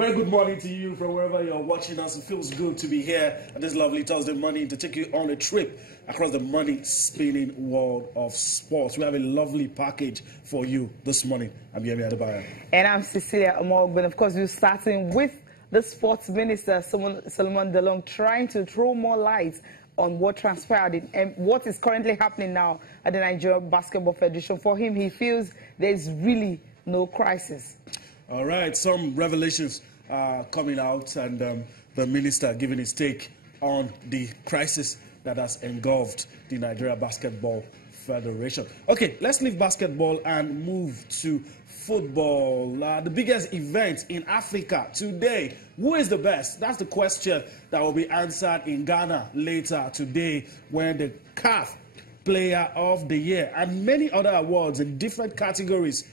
very good morning to you from wherever you're watching us. It feels good to be here at this lovely Thursday morning to take you on a trip across the money-spinning world of sports. We have a lovely package for you this morning. I'm Yemi Adebayo. And I'm Cecilia Amogben. Of course, we're starting with the sports minister, Solomon Dalong, trying to throw more light on what transpired and what is currently happening now at the Nigeria Basketball Federation. For him, he feels there's really no crisis. All right, some revelations coming out, and the minister giving his take on the crisis that has engulfed the Nigeria Basketball Federation. Okay, let's leave basketball and move to football. The biggest event in Africa today. Who is the best? That's the question that will be answered in Ghana later today, when the CAF Player of the Year and many other awards in different categories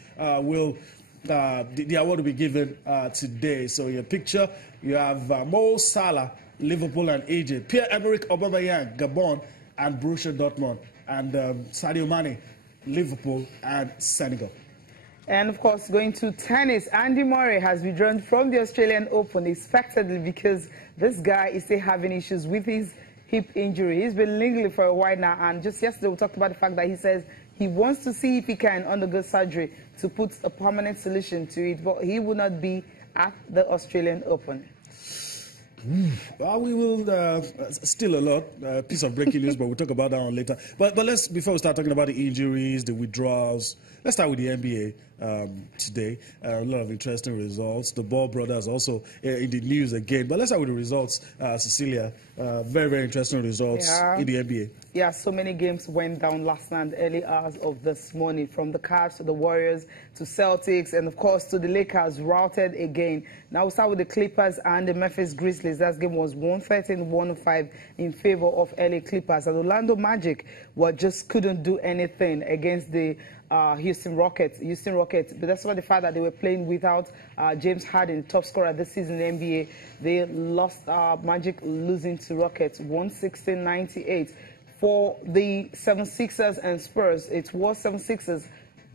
the award will be given today. So in your picture, you have Mo Salah, Liverpool and AJ, Pierre-Emerick Aubameyang, Gabon and Borussia Dortmund, and Sadio Mane, Liverpool and Senegal. And of course, going to tennis, Andy Murray has withdrawn from the Australian Open expectedly because this guy is still having issues with his hip injury. He's been lingering for a while now, and just yesterday we talked about the fact that he says he wants to see if he can undergo surgery to put a permanent solution to it, but he will not be at the Australian Open. Well, we will still a lot piece of breaking news, but we'll talk about that one later. But let's, before we start talking about the injuries, the withdrawals, let's start with the NBA today. A lot of interesting results. The Ball brothers also in the news again. But let's start with the results, Cecilia. Very, very interesting results in the NBA. Yeah, so many games went down last night, early hours of this morning, from the Cavs to the Warriors to Celtics, and of course to the Lakers, routed again. Now we'll start with the Clippers and the Memphis Grizzlies. That game was 113-105 in favor of LA Clippers. And Orlando Magic just couldn't do anything against the Houston Rockets. But that's why the fact that they were playing without James Harden, top scorer this season in the NBA. They lost, Magic losing to Rockets 116-98. For the 76ers and Spurs, it was 76ers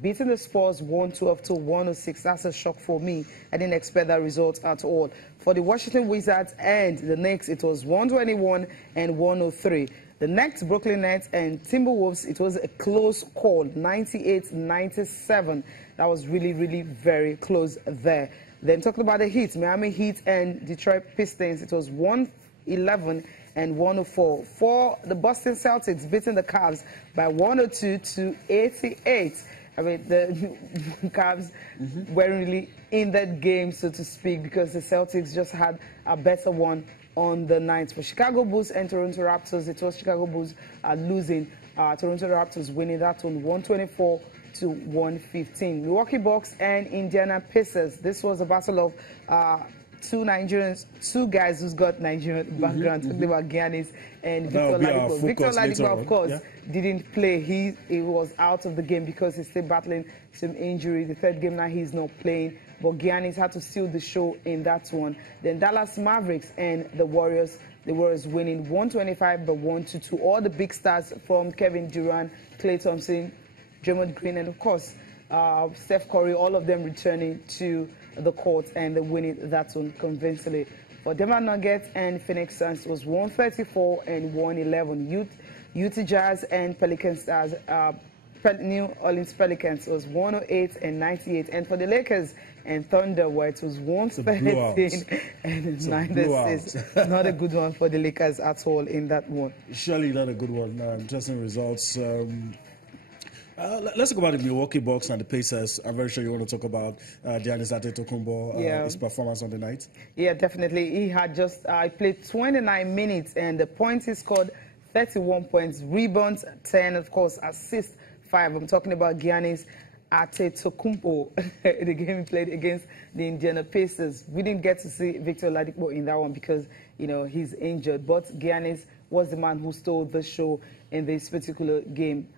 beating the Spurs 112-106. That's a shock for me. I didn't expect that result at all. For the Washington Wizards and the Knicks, it was 121-103. The Nets, Brooklyn Nets, and Timberwolves, it was a close call, 98-97. That was really, really very close there. Then talking about the Heat, Miami Heat and Detroit Pistons, it was 111-104. For the Boston Celtics, beating the Cavs by 102-88. I mean, the Cavs weren't really in that game, so to speak, because the Celtics just had a better one on the night. For Chicago Bulls and Toronto Raptors, it was Chicago Bulls losing. Toronto Raptors winning that one 124-115. Milwaukee Bucks and Indiana Pacers. This was a battle of two Nigerians, two guys who's got Nigerian background. Talking about Giannis and Victor Oladipo. Victor Oladipo, of course, didn't play. He was out of the game because he's still battling some injury. The third game now he's not playing. But Giannis had to steal the show in that one. Then Dallas Mavericks and the Warriors winning 125-122. All the big stars from Kevin Durant, Klay Thompson, Draymond Green, and of course Steph Curry, all of them returning to the court and winning that one convincingly. For Denver Nuggets and Phoenix Suns, it was 134-111. Utah Jazz and Pelican Stars, New Orleans Pelicans, was 108-98. And for the Lakers and Thunder, where it was 113-96. Not a good one for the Lakers at all in that one. Surely not a good one. Interesting results. Let's talk about the Milwaukee Bucks and the Pacers. I'm very sure you want to talk about Giannis Antetokounmpo, his performance on the night. Yeah, definitely. He had just played 29 minutes, and the points he scored, 31 points, rebounds 10, of course, assists 5. I'm talking about Giannis Antetokounmpo, the game he played against the Indiana Pacers. We didn't get to see Victor Oladipo in that one because, you know, he's injured. But Giannis was the man who stole the show in this particular game.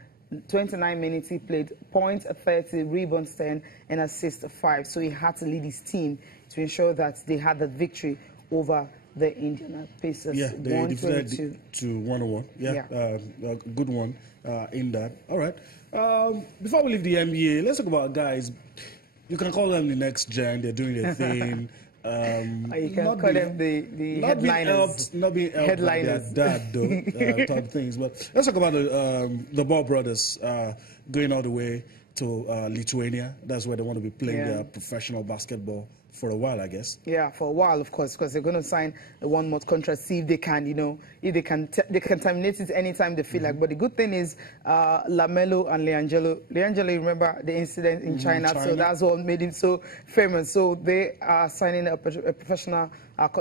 29 minutes he played, points 30, rebounds 10, and assists 5. So he had to lead his team to ensure that they had the victory over the Indiana Pacers. Yeah, they defeated to 101. Yeah, a good one in that. All right. Before we leave the NBA, let's talk about guys. You can call them the next gen. They're doing their thing. You can call them the headliners. Not being helped by their dad, though, type of things. But let's talk about the Ball brothers going all the way to Lithuania. That's where they want to be playing their professional basketball for a while, I guess. Yeah, for a while, of course, because they're going to sign a one-month contract, see if they can, if they can terminate it anytime they feel like. But the good thing is Lamelo and Leangelo, remember the incident in China, so that's what made him so famous. So they are signing a professional,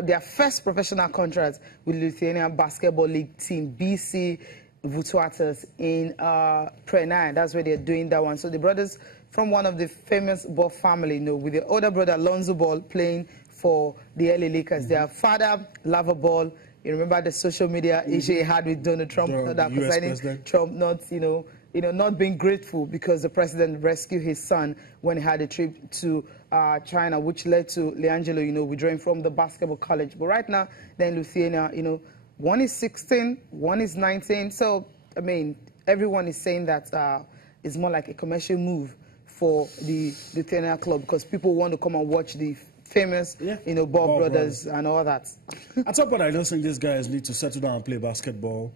their first professional contract with Lithuanian Basketball League team, BC Vutuatas in Pre-9. That's where they're doing that one. So the brothers from one of the famous Ball family, with the older brother Lonzo Ball playing for the LA Lakers. Their father, Lava Ball. You remember the social media issue he had with Donald Trump, Trump not, not being grateful because the president rescued his son when he had a trip to China, which led to Leangelo, withdrawing from the basketball college. But right now, they're in Lithuania, one is 16, one is 19. So, I mean, everyone is saying that it's more like a commercial move for the Lithuania club because people want to come and watch the famous, Ball brothers and all that. At some point, I don't think these guys need to settle down and play basketball.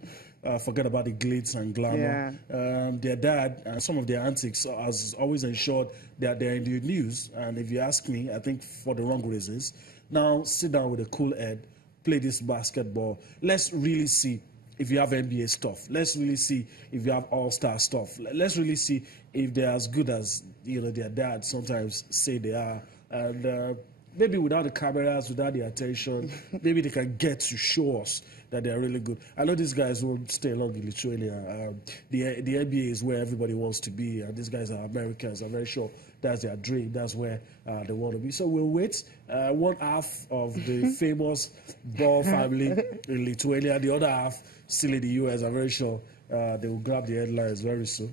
Forget about the glitz and glamour. Their dad and some of their antics has always ensured that they're in the news. And if you ask me, I think for the wrong reasons. Now, sit down with a cool head, play this basketball. Let's really see if you have NBA stuff. Let's really see if you have all-star stuff. Let's really see if they're as good as their dad sometimes say they are. And maybe without the cameras, without the attention, maybe they can get to show us that they're really good. I know these guys won't stay long in Lithuania. The NBA is where everybody wants to be, and these guys are Americans. I'm very sure that's their dream. That's where they want to be. So we'll wait. One half of the famous Ball family in Lithuania, the other half still in the US. I'm very sure they will grab the headlines very soon.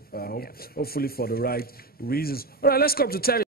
Hopefully for the right reasons. All right, let's come to tennis.